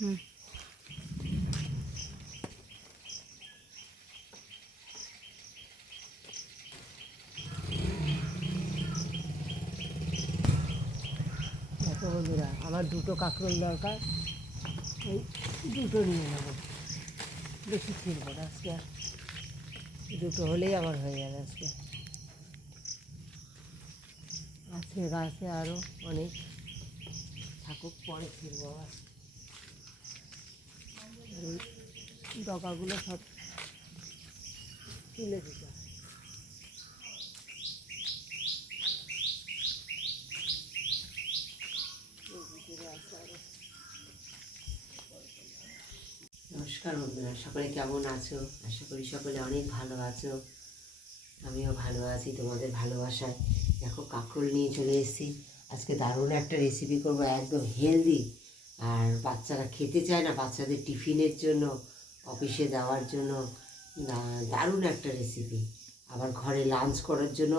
হুম। বন্ধুরা, আমার দুটো কাঁকরোল দরকার। এই দুটো নিয়ে নেব। বেশি ছিলব না আজকে। আর। দুটো হলেই আমার হয়ে যাবে আজকে। আছে গাছে আরও অনেক থাকুক পরে ফিরবো আবার। ডগাগুলো সব তুলে দিতে। নমস্কার বন্ধুরা, সকলে কেমন আছো? আশা করি সকলে অনেক ভালো আছো। আমিও ভালো আছি তোমাদের ভালোবাসায়। দেখো কাঁকরোল নিয়ে চলে এসেছি। আজকে দারুণ একটা রেসিপি করব, একদম হেলদি আর বাচ্চারা খেতে চায় না, বাচ্চাদের টিফিনের জন্য, অফিসে যাওয়ার জন্য দারুণ একটা রেসিপি আবার ঘরে লাঞ্চ করার জন্য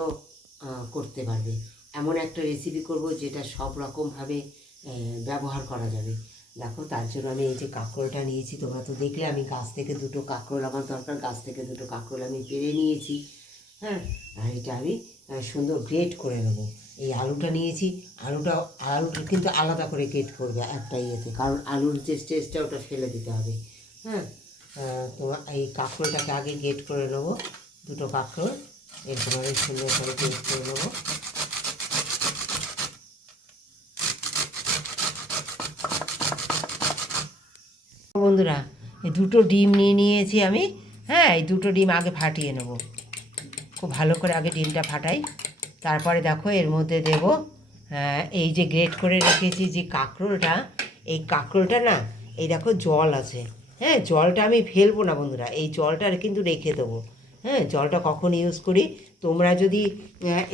করতে পারবে। এমন একটা রেসিপি করব যেটা সব রকমভাবে ব্যবহার করা যাবে। দেখো, তার জন্য আমি এই যে কাঁকরোলটা নিয়েছি, তোমরা তো দেখলে আমি গাছ থেকে দুটো কাঁকরোল, আমার দরকার গাছ থেকে দুটো কাঁকরোল আমি পেরে নিয়েছি। হ্যাঁ আর এটা আমি সুন্দর গ্রেট করে নেব। এই আলুটা নিয়েছি, আলুটা আলুটা কিন্তু আলাদা করে গ্রেট করবে একটা ইয়েতে, কারণ আলুর যে স্টেজটা ওটা ফেলে দিতে হবে। হ্যাঁ? তো এই কাঁকরোলটাকে আগে গ্রেট করে নেব, দুটো কাঁকরোল, এরপর সুন্দর করে গ্রেট করে নেব। বন্ধুরা, এই দুটো ডিম নিয়ে নিয়েছি আমি হ্যাঁ এই দুটো ডিম আগে ফাটিয়ে নেব। খুব ভালো করে আগে ডিমটা ফাটাই। তারপরে দেখো এর মধ্যে দেব এই যে গ্রেট করে রেখেছি যে কাঁকরোলটা, এই কাঁকরোলটা না, এই দেখো জল আছে। হ্যাঁ জলটা আমি ফেলব না বন্ধুরা, এই জলটা কিন্তু রেখে দেবো। হ্যাঁ জলটা কখন ইউজ করি? তোমরা যদি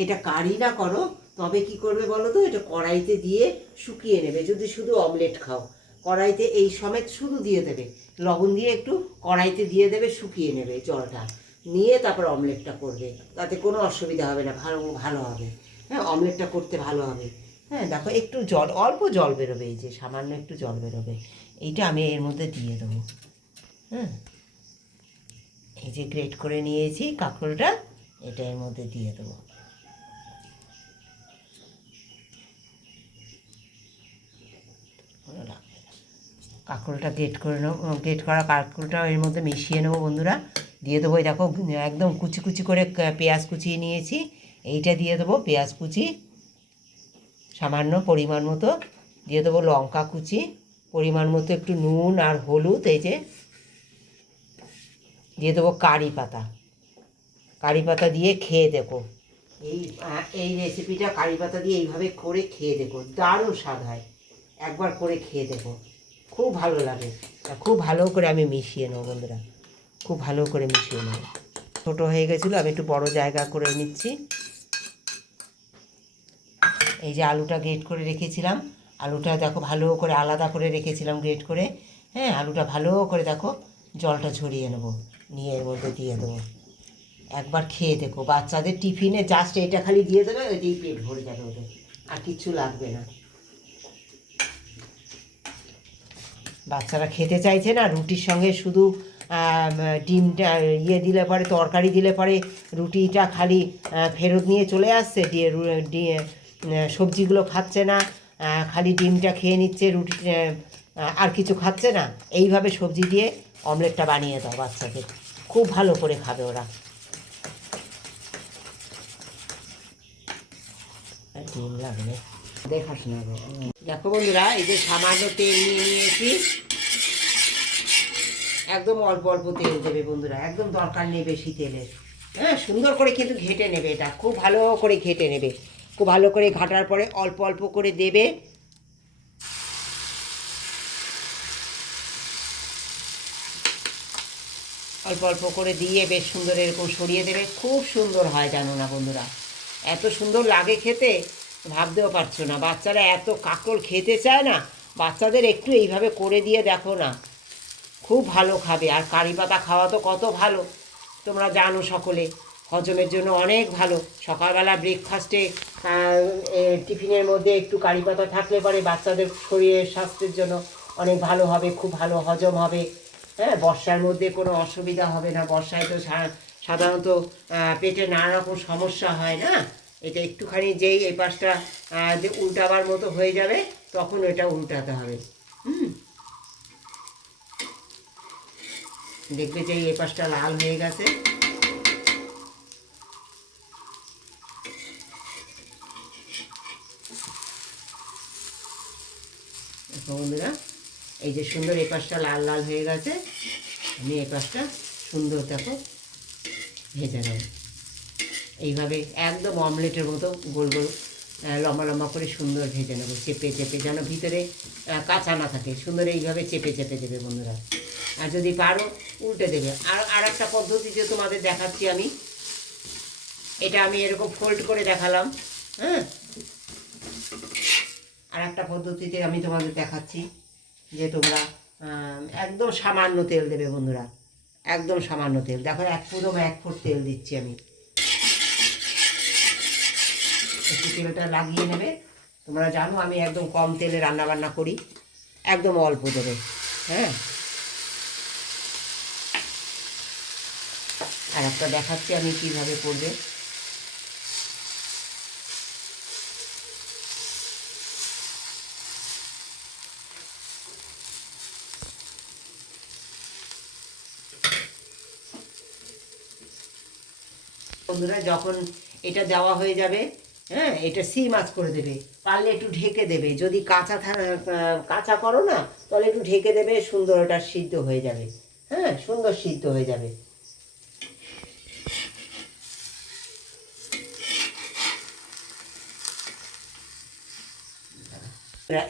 এটা কারি না করো, তবে কি করবে বলো তো? এটা কড়াইতে দিয়ে শুকিয়ে নেবে। যদি শুধু অমলেট খাও, কড়াইতে এই সমেত শুধু দিয়ে দেবে। লবণ দিয়ে একটু কড়াইতে দিয়ে দেবে, শুকিয়ে নেবে জলটা। নিয়ে তারপর অমলেটটা করবে। তাতে কোনো অসুবিধা হবে না, ভালো ভালো হবে। হ্যাঁ অমলেটটা করতে ভালো হবে। হ্যাঁ দেখো, একটু জল, অল্প জল বেরোবে, এই যে সামান্য একটু জল বেরোবে। এইটা আমি এর মধ্যে দিয়ে দেবো। হ্যাঁ এই যে গ্রেট করে নিয়েছি কাঁকরোলটা, এটা এর মধ্যে দিয়ে দেবো। না। গ্রেট করে নেব, গ্রেট করা কাঁকরোলটা এর মধ্যে মিশিয়ে নেব বন্ধুরা। দিয়ে দেবো দেখো, একদম কুচি কুচি করে পেঁয়াজ কুচিয়ে নিয়েছি। এইটা দিয়ে দেবো পেঁয়াজ কুচি, সামান্য পরিমাণ মতো। দিয়ে দেবো লঙ্কা কুচি, পরিমাণ মতো একটু নুন আর হলুদ, এই যে। দিয়ে দেবো কারি পাতা। কারি পাতা দিয়ে খেয়ে দেখো। এই এই রেসিপিটা কারি পাতা দিয়ে এইভাবে করে খেয়ে দেখো। দারুণ স্বাদ হয়। একবার করে খেয়ে দেখো। খুব ভালো লাগে। খুব ভালো করে আমি মিশিয়ে নেব বন্ধুরা। খুব ভালো করে মিশিয়ে নেব। ছোটো হয়ে গেছিল, আমি একটু বড় জায়গা করে নিচ্ছি। এই যে আলুটা গ্রেট করে রেখেছিলাম, আলুটা দেখো ভালো করে আলাদা করে রেখেছিলাম গ্রেট করে। হ্যাঁ আলুটা ভালো করে দেখো জলটা ঝরিয়ে নেব, নিয়ে এর মধ্যে দিয়ে দেবো। একবার খেয়ে দেখো, বাচ্চাদের টিফিনে জাস্ট এটা খালি দিয়ে দেবে ওইটাই পেট ভরে যাবে ওদের, আর কিচ্ছু লাগবে না। বাচ্চারা খেতে চাইছে না, রুটির সঙ্গে শুধু ডিমটা ইয়ে দিলে পরে, তরকারি দিলে পরে রুটিটা খালি ফেরত নিয়ে চলে আসছে। দিয়ে সবজিগুলো খাচ্ছে না খালি ডিমটা খেয়ে নিচ্ছে, রুটি আর কিছু খাচ্ছে না। এইভাবে সবজি দিয়ে অমলেটটা বানিয়ে দাও বাচ্চাদের। খুব ভালো করে খাবে ওরা। দেখাস দেখো বন্ধুরা, এই যে সামান্য তেল নিয়ে নিয়েছি। একদম অল্প অল্প তেল দেবে বন্ধুরা, একদম দরকার নেই বেশি তেলের হ্যাঁ সুন্দর করে কিন্তু ঘেটে নেবে এটা, খুব ভালো করে ঘেটে নেবে। খুব ভালো করে ঘাটার পরে অল্প অল্প করে দেবে। অল্প অল্প করে দিয়ে বেশ সুন্দর এরকম সরিয়ে দেবে। খুব সুন্দর হয় জানো না বন্ধুরা। এত সুন্দর লাগে খেতে, ভাবতেও পারছ না। বাচ্চারা এত কাকড় খেতে চায় না, বাচ্চাদের একটু এইভাবে করে দিয়ে দেখো না। খুব ভালো খাবে। আর কারি পাতা খাওয়া তো কত ভালো। তোমরা জানো সকলে, হজমের জন্য অনেক ভালো। সকালবেলা ব্রেকফাস্টে টিফিনের মধ্যে একটু কারি পাতা থাকলে পরে বাচ্চাদের শরীরের স্বাস্থ্যের জন্য অনেক ভালো হবে, খুব ভালো হজম হবে। হ্যাঁ বর্ষার মধ্যে কোনো অসুবিধা হবে না। বর্ষায় তো সাধারণত পেটে নানা রকম সমস্যা হয় না? এটা একটুখানি যেই এই পাশটা যে উল্টাবার মতো হয়ে যাবে, তখন এটা উল্টাতে হবে। হুম? দেখবে যে এই পাশটা লাল হয়ে গেছে। বন্ধুরা, এই যে সুন্দর এই পাশটা লাল লাল হয়ে গেছে, আমি এই পাশটা সুন্দর দেখো ভেজে নেব। এইভাবে একদম অমলেটের মতো গোল গোল লম্বা লম্বা করে সুন্দর ভেজে নেব, চেপে চেপে যেন ভিতরে কাঁচা না থাকে, সুন্দর এইভাবে চেপে চেপে দেবে বন্ধুরা। আর যদি পারো উল্টে দেবে। আর আর একটা পদ্ধতিতে তোমাদের দেখাচ্ছি আমি, এটা আমি এরকম ফোল্ড করে দেখালাম হ্যাঁ? আর একটা পদ্ধতিতে আমি তোমাদের দেখাচ্ছি যে তোমরা একদম সামান্য তেল দেবে বন্ধুরা, একদম সামান্য তেল। দেখো এক ফুটম এক ফুট তেল দিচ্ছি আমি। একটু তেলটা লাগিয়ে নেবে। তোমরা জানো আমি একদম কম তেলে রান্না বান্না করি, একদম অল্প দেবে হ্যাঁ? আর একটা দেখাচ্ছি আমি কীভাবে করবে। বন্ধুরা, যখন এটা দেওয়া হয়ে যাবে হ্যাঁ এটা সি মাছ করে দেবে। পারলে একটু ঢেকে দেবে। যদি কাঁচা কাঁচা করো না, তাহলে একটু ঢেকে দেবে, সুন্দর ওটা সিদ্ধ হয়ে যাবে। হ্যাঁ সুন্দর সিদ্ধ হয়ে যাবে।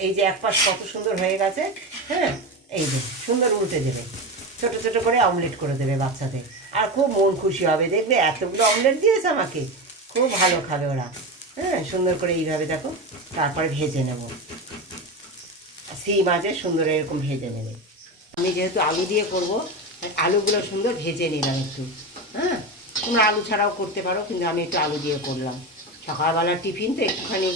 এই যে এক পাশ কত সুন্দর হয়ে গেছে হ্যাঁ এই যে সুন্দর উল্টে দেবে। ছোট ছোট করে অমলেট করে দেবে বাচ্চাদের। আর খুব মন খুশি হবে, দেখবে এতগুলো অমলেট দিয়েছে আমাকে। খুব ভালো খাবে ওরা। হ্যাঁ সুন্দর করে এইভাবে দেখো, তারপরে ভেজে নেব। সেই মাঝে সুন্দর এরকম ভেজে নেবে। আমি যেহেতু আলু দিয়ে করব আলুগুলো সুন্দর ভেজে নিলাম একটু। হ্যাঁ তোমরা আলু ছাড়াও করতে পারো, কিন্তু আমি একটু আলু দিয়ে করলাম। সকালবেলা টিফিন তো একটুখানি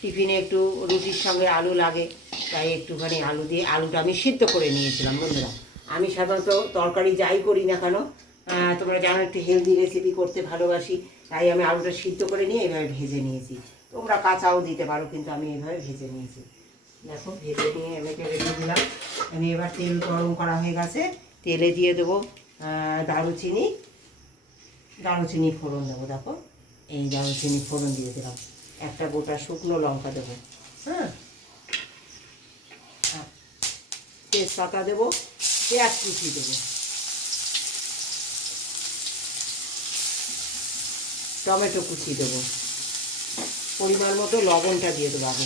টিফিনে একটু রুটির সঙ্গে আলু লাগে, তাই একটুখানি আলু দিয়ে আলুটা আমি সিদ্ধ করে নিয়েছিলাম বন্ধুরা। আমি সাধারণত তরকারি যাই করি না কেন তোমরা জানো একটু হেলদি রেসিপি করতে ভালোবাসি, তাই আমি আলুটা সিদ্ধ করে নিয়ে এইভাবে ভেজে নিয়েছি। তোমরা কাঁচাও দিতে পারো, কিন্তু আমি এইভাবে ভেজে নিয়েছি। দেখো, ভেজে নিয়ে এটা রেখে দিলাম। আমি এবার তেল গরম করা হয়ে গেছে। তেলে দিয়ে দেবো দারুচিনি। দারুচিনি ফোড়ন দেবো, দেখো। এই দারুচিনি ফোড়ন দিয়ে দিলাম। একটা গোটা শুকনো লঙ্কা দেবো। হ্যাঁ? আর তেজপাতা দেবো, পেঁয়াজ কুচি দেবো। টমেটো কুচি দেবো। পরিমাণ মতো লবণটা দিয়ে দেবো আগে।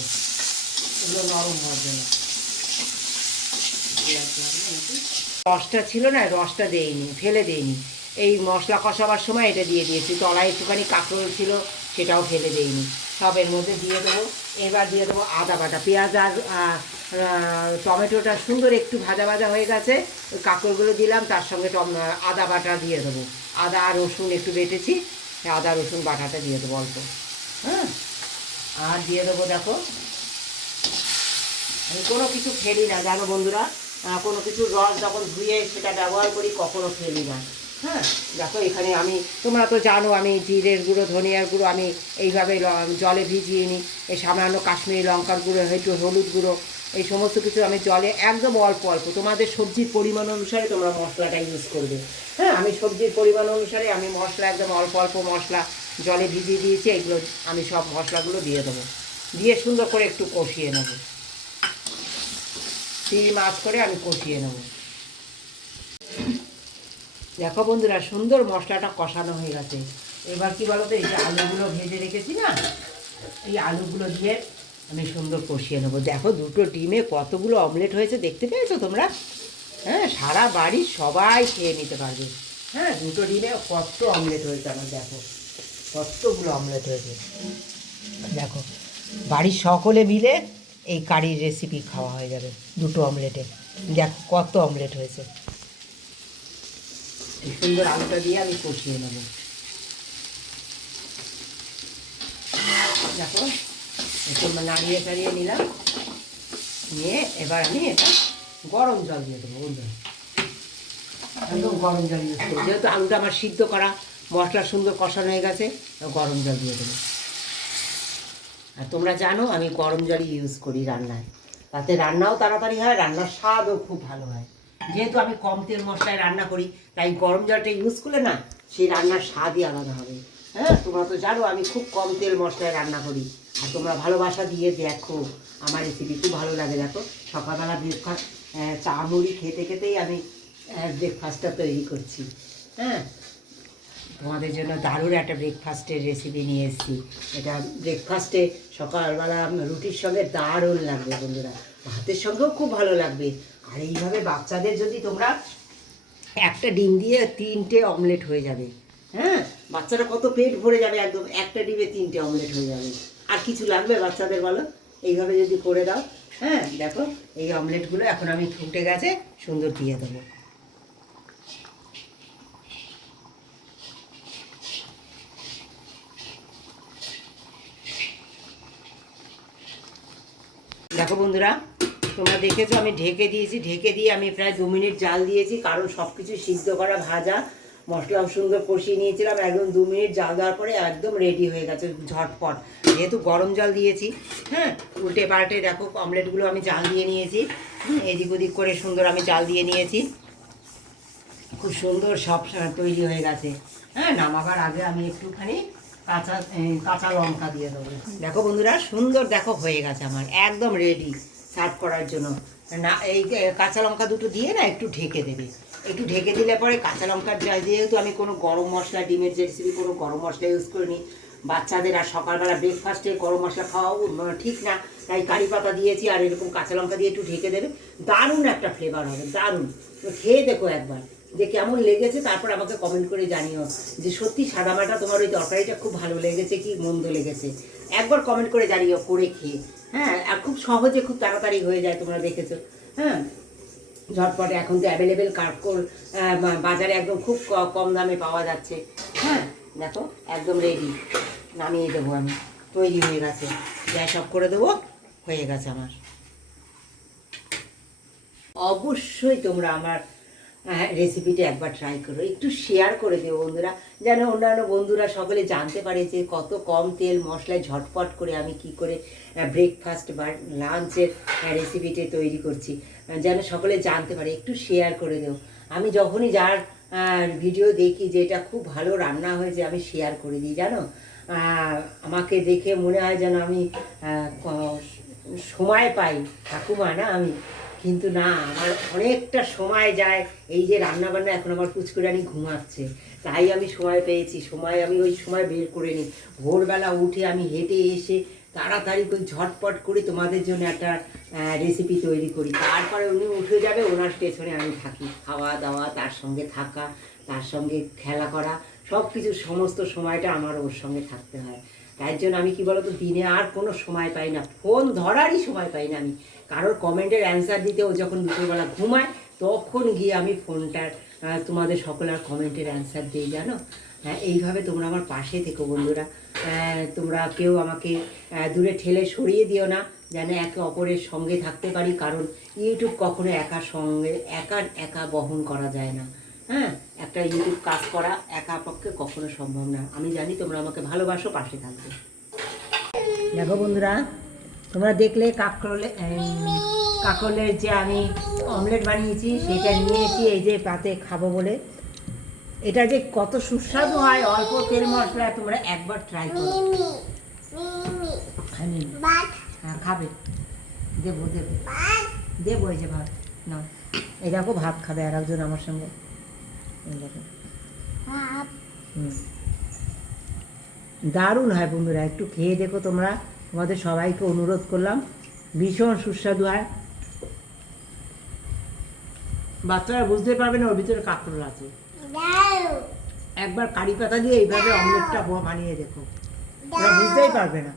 এগুলো নরম হওয়ার জন্য। রসটা ছিল না, রসটা দেইনি, ফেলে দেইনি। এই মশলা কষাবার সময় এটা দিয়ে দিয়েছি। তলায় একটুখানি কাঁকরোল ছিল, সেটাও ফেলে দেইনি। সব এর মধ্যে দিয়ে দেবো। এবার দিয়ে দেবো আদা বাটা। পেঁয়াজ আর টমেটোটা সুন্দর একটু ভাজা ভাজা হয়ে গেছে। ওই কাঁকরোলগুলো দিলাম, তার সঙ্গে টম- আদা বাটা দিয়ে দেবো। আদা আর রসুন একটু বেটেছি আদা, রসুন, বাটাটা দিয়ে দেবো অল্প। হ্যাঁ? আর দিয়ে দেবো দেখো, আমি কোনো কিছু ফেলি না, জানো বন্ধুরা? কোনো কিছু রস যখন ধুয়ে সেটা ব্যবহার করি, কখনো ফেলি না। হ্যাঁ দেখো এখানে আমি, তোমরা তো জানো আমি জিরের গুঁড়ো, ধনিয়ার গুঁড়ো, আমি এইভাবে জলে ভিজিয়ে নিই। এই সামান্য কাশ্মীরি লঙ্কার গুঁড়ো, একটু হলুদ গুঁড়ো, এই সমস্ত কিছু আমি জলে একদম অল্প অল্প। তোমাদের সবজির পরিমাণ অনুসারে তোমরা মশলাটা ইউজ করবে। হ্যাঁ আমি সবজির পরিমাণ অনুসারে আমি মশলা, একদম অল্প অল্প মশলা জলে ভিজিয়ে দিয়েছি, এগুলো আমি সব মশলাগুলো দিয়ে দেবো। দিয়ে সুন্দর করে একটু কষিয়ে নেব। তিল মাছ করে আমি কষিয়ে নেব। দেখো বন্ধুরা, সুন্দর মশলাটা কষানো হয়ে গেছে। এবার কি বলো তো, এই যে আলুগুলো ভেজে রেখেছি না, এই আলুগুলো দিয়ে আমি সুন্দর কষিয়ে নেব। দেখো দুটো ডিমে কতগুলো অমলেট হয়েছে, দেখতে পেয়েছ তোমরা? হ্যাঁ সারা বাড়ির সবাই খেয়ে নিতে পারবে। হ্যাঁ দুটো ডিমে কত অমলেট হয়েছে আমার, দেখো। কতগুলো অমলেট হয়েছে। দেখো, বাড়ির সকলে মিলে এই কারির রেসিপি খাওয়া হয়ে যাবে, দুটো অমলেটে। দেখো কত অমলেট হয়েছে। এই সুন্দর আলুটা দিয়ে আমি কষিয়ে নেব। দেখো, একটু নাড়িয়ে টাড়িয়ে নিলাম। নিয়ে এবার আমি এটা গরম জল দিয়ে দেবো বন্ধুরা একদম গরম জল ইউজ করব যেহেতু আলুটা আমার সিদ্ধ করা, মশলা সুন্দর কষানো হয়ে গেছে গরম জল দিয়ে দেবো। আর তোমরা জানো, আমি গরম জলই ইউজ করি রান্নায়। তাতে রান্নাও তাড়াতাড়ি হয়, রান্নার স্বাদও খুব ভালো হয়। যেহেতু আমি কম তেল মশলায় রান্না করি, তাই গরম জলটা ইউজ করলে না সেই রান্নার স্বাদই আলাদা হবে। হ্যাঁ তোমরা তো জানো আমি খুব কম তেল মশলায় রান্না করি। আর তোমরা ভালোবাসা দিয়ে দেখো, আমার রেসিপি খুব ভালো লাগে, দেখো। সকালবেলা ব্রেকফাস্ট চা মুড়ি খেতে খেতেই আমি ব্রেকফাস্টটা তৈরি করছি। হ্যাঁ তোমাদের জন্য দারুণ একটা ব্রেকফাস্টের রেসিপি নিয়ে এসেছি। এটা ব্রেকফাস্টে সকালবেলা রুটির সঙ্গে দারুণ লাগবে বন্ধুরা। ভাতের সঙ্গেও খুব ভালো লাগবে। আর এইভাবে বাচ্চাদের যদি তোমরা একটা ডিম দিয়ে তিনটে অমলেট হয়ে যাবে হ্যাঁ? বাচ্চারা কত পেট ভরে যাবে একদম, একটা ডিমে তিনটে অমলেট হয়ে যাবে। আর কিছু লাগবে বাচ্চাদের বলো? এইভাবে যদি করে দাও হ্যাঁ? দেখো, এই অমলেটগুলো এখন আমি ফুটে গেছে, সুন্দর দিয়ে দেবো। দেখো বন্ধুরা তোমরা দেখেছ, আমি ঢেকে দিয়েছি। ঢেকে দিয়ে আমি প্রায় দু মিনিট জাল দিয়েছি, কারণ সব কিছু সিদ্ধ করা ভাজা মশলাও সুন্দর কষিয়ে নিয়েছিলাম। একদম দু মিনিট জাল দেওয়ার পরে একদম রেডি হয়ে গেছে, ঝটপট। যেহেতু গরম জল দিয়েছি হ্যাঁ উল্টে পাল্টে দেখো অমলেটগুলো আমি জাল দিয়ে নিয়েছি। এদিক ওদিক করে সুন্দর আমি জাল দিয়ে নিয়েছি। খুব সুন্দর সব তৈরি হয়ে গেছে। হ্যাঁ নামাবার আগে আমি একটুখানি কাঁচা কাঁচা লঙ্কা দিয়ে দেবো। দেখো বন্ধুরা, সুন্দর দেখো হয়ে গেছে আমার, একদম রেডি সার্ভ করার জন্য। না, এই কাঁচা লঙ্কা দুটো দিয়ে না একটু ঢেকে দেবে। একটু ঢেকে দিলে পরে কাঁচা লঙ্কার যেহেতু আমি কোনো গরম মশলা, ডিমের যে রেসিপি কোনো গরম মশলা ইউজ করিনি, বাচ্চাদের আর সকালবেলা ব্রেকফাস্টে গরম মশলা খাওয়াও ঠিক না, তাই কারি পাতা দিয়েছি আর এরকম কাঁচা লঙ্কা দিয়ে একটু ঢেকে দেবে। দারুণ একটা ফ্লেভার হবে, দারুণ। তো খেয়ে দেখো একবার, যে কেমন লেগেছে, তারপর আমাকে কমেন্ট করে জানিও। যে সত্যি সাদামাটা তোমার ওই তরকারিটা খুব ভালো লেগেছে কি মন্দ লেগেছে। একবার কমেন্ট করে জানিও করে খেয়ে। হ্যাঁ আর খুব সহজে খুব তাড়াতাড়ি হয়ে যায় তোমরা দেখেছ। হ্যাঁ ঝটপটে এখন তো অ্যাভেলেবেল আহ, বাজারে একদম খুব কম দামে পাওয়া যাচ্ছে। হ্যাঁ দেখো একদম রেডি নামিয়ে দেবো আমি। তৈরি হয়ে গেছে। গ্যাস অফ করে দেবো হয়ে গেছে আমার। অবশ্যই তোমরা আমার রেসিপিটা একবার ট্রাই করো। একটু শেয়ার করে দিও বন্ধুরা, যেন অন্যান্য বন্ধুরা সকলে জানতে পারে যে কত কম তেল মশলায় ঝটপট করে আমি কি করে ব্রেকফাস্ট বা লাঞ্চের রেসিপিটা তৈরি করছি। যেন সকলে জানতে পারে, একটু শেয়ার করে দিও আমি যখনই যার ভিডিও দেখি যে এটা খুব ভালো রান্না হয়েছে, আমি শেয়ার করে দিই, জানো? আমাকে দেখে মনে হয় যেন আমি সময় পাই, ঠাকুমা না আমি? কিন্তু না, আমার অনেকটা সময় যায় এই যে রান্না বান্না এখন আমার পুচকুরানি ঘুমাচ্ছে। তাই আমি সময় পেয়েছি, সময় আমি ওই সময় বের করে নিই। ভোরবেলা উঠে আমি হেঁটে এসে তাড়াতাড়ি করে ঝটপট করে তোমাদের জন্য একটা রেসিপি তৈরি করি। তারপরে উনি উঠে যাবে, ওনার স্টেশনে আমি থাকি। খাওয়া দাওয়া, তার সঙ্গে থাকা, তার সঙ্গে খেলা করা সব কিছু সমস্ত সময়টা আমার ওর সঙ্গে থাকতে হয়। তাই জন্য আমি কি বলতো, দিনে আর কোনো সময় পাই না। ফোন ধরারই সময় পাই না আমি। কারোর কমেন্টের অ্যান্সার দিতে ও যখন দুপুরবেলা ঘুমায়, তখন গিয়ে আমি ফোনটার তোমাদের সকলের কমেন্টের অ্যান্সার দিই, জানো? হ্যাঁ এইভাবে তোমরা আমার পাশে থেকো বন্ধুরা। তোমরা কেউ আমাকে দূরে ঠেলে সরিয়ে দিও না, যেন একে অপরের সঙ্গে থাকতে পারি, কারণ ইউটিউব কখনো একা সঙ্গে একা একা বহন করা যায় না। হ্যাঁ একটা ইউটিউব কাজ করা একা পক্ষে কখনো সম্ভব না। আমি জানি তোমরা আমাকে ভালোবাসো পাশে থাকবে। দেখো বন্ধুরা তোমরা দেখলে কাকরলে কাকরলের যে আমি অমলেট বানিয়েছি সেটা নিয়েছি এই যে পাতে খাব বলে। এটা যে কত সুস্বাদু হয় অল্প তেল মশলা তোমরা একবার ট্রাই করো। হ্যাঁ হ্যাঁ খাবে। দেবো দেবো। দেবো এই যে ভাত। না এই দেখো ভাত খাবে আর একজন আমার সঙ্গে। দারুণ হয় বন্ধুরা একটু খেয়ে দেখো তোমরা। তোমাদের সবাইকে অনুরোধ করলাম ভীষণ সুস্বাদু হয়। বাচ্চারা বুঝতে পারবে না ওর ভিতরে কাঁকড় আছে। একবার কারি পাতা দিয়ে এইভাবে অমলেটটা বানিয়ে দেখো। ওরা বুঝতেই পারবে না।